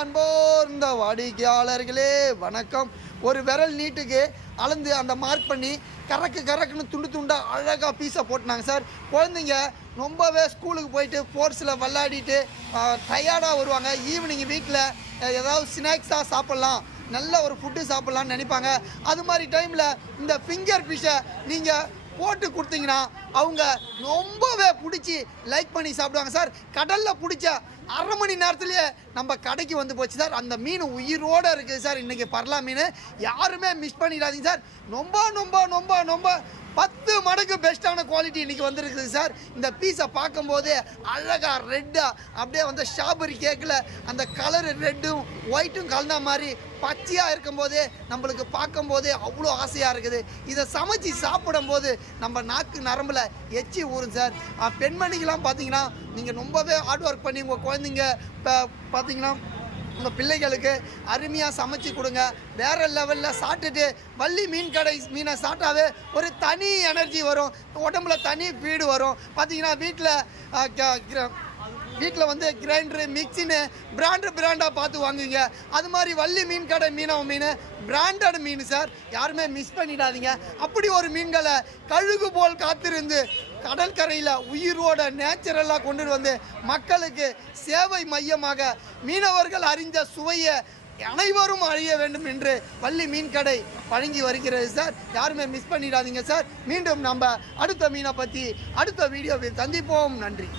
அன்போர்ந்த வாடிக்கையாளர்களே வணக்கம். ஒரு விரல் நீட்டுக்கு அளந்து அந்த மார்க் பண்ணி கறக்குன்னு துண்டு துண்டாக அழகாக பீஸை போட்டுனாங்க சார். குழந்தைங்க ரொம்பவே ஸ்கூலுக்கு போயிட்டு ஸ்போர்ட்ஸில் விளையாடிட்டு டயர்டாக வருவாங்க. ஈவினிங் வீட்டில் ஏதாவது ஸ்நாக்ஸாக சாப்பிட்லாம், நல்ல ஒரு ஃபுட்டு சாப்பிட்லான்னு நினைப்பாங்க. அது மாதிரி டைமில் இந்த ஃபிங்கர் ஃபிஷ்ஷை நீங்கள் போட்டு கொடுத்தீங்கன்னா அவங்க ரொம்பவே பிடிச்சி லைக் பண்ணி சாப்பிடுவாங்க சார். கடலில் பிடிச்ச அரை மணி நேரத்துலேயே நம்ம கடைக்கு வந்து போச்சு சார். அந்த மீன் உயிரோடு இருக்குது சார். இன்றைக்கி பரலா மீன் யாருமே மிஸ் பண்ணிடாதீங்க சார். ரொம்ப 10 மடங்கு பெஸ்ட்டான குவாலிட்டி இன்றைக்கி வந்துருக்குது சார். இந்த பீஸை பார்க்கும்போது அழகாக ரெட்டாக அப்படியே வந்து ஸ்ட்ராபெரி கேக்கில் அந்த கலரு ரெட்டும் ஒயிட்டும் கலந்த மாதிரி பச்சையாக இருக்கும்போது நம்மளுக்கு பார்க்கும்போது அவ்வளோ ஆசையாக இருக்குது. இதை சமைச்சி சாப்பிடும்போது நம்ம நாக்கு நரம்பில் எச்சி ஊறும் சார். பெண்மணிக்கெலாம் பார்த்தீங்கன்னா நீங்கள் ரொம்பவே ஹார்ட் ஒர்க் பண்ணி உங்கள் குழந்தைங்க பார்த்தீங்கன்னா உங்கள் பிள்ளைகளுக்கு அருமையாக சமைச்சு கொடுங்க. வேறு லெவலில் சாப்பிட்டுட்டு வள்ளி மீன் கடை மீனை சாப்பிட்டாவே ஒரு தனி எனர்ஜி வரும், உடம்புல தனி ஃபீடு வரும். பார்த்தீங்கன்னா வீட்டில் வந்து கிரைண்டரு மிக்சின்னு பிராண்டாக பார்த்து வாங்குவீங்க. அது மாதிரி வள்ளி மீன் கடை மீனவ மீன் பிராண்டட் மீன் சார். யாருமே மிஸ் பண்ணிடாதீங்க. அப்படி ஒரு மீன்களை கழுகு போல் காத்திருந்து கடற்கரையில் உயிரோட நேச்சுரலாக கொண்டு வந்து மக்களுக்கு சேவை மையமாக மீனவர்கள் அறிஞ்ச சுவையை அனைவரும் அறிய வேண்டும் என்று வள்ளி மீன் கடை வழங்கி வருகிறது சார். யாருமே மிஸ் பண்ணிடாதீங்க சார். மீண்டும் நம்ம அடுத்த மீனை பற்றி அடுத்த வீடியோவில் சந்திப்போம். நன்றி.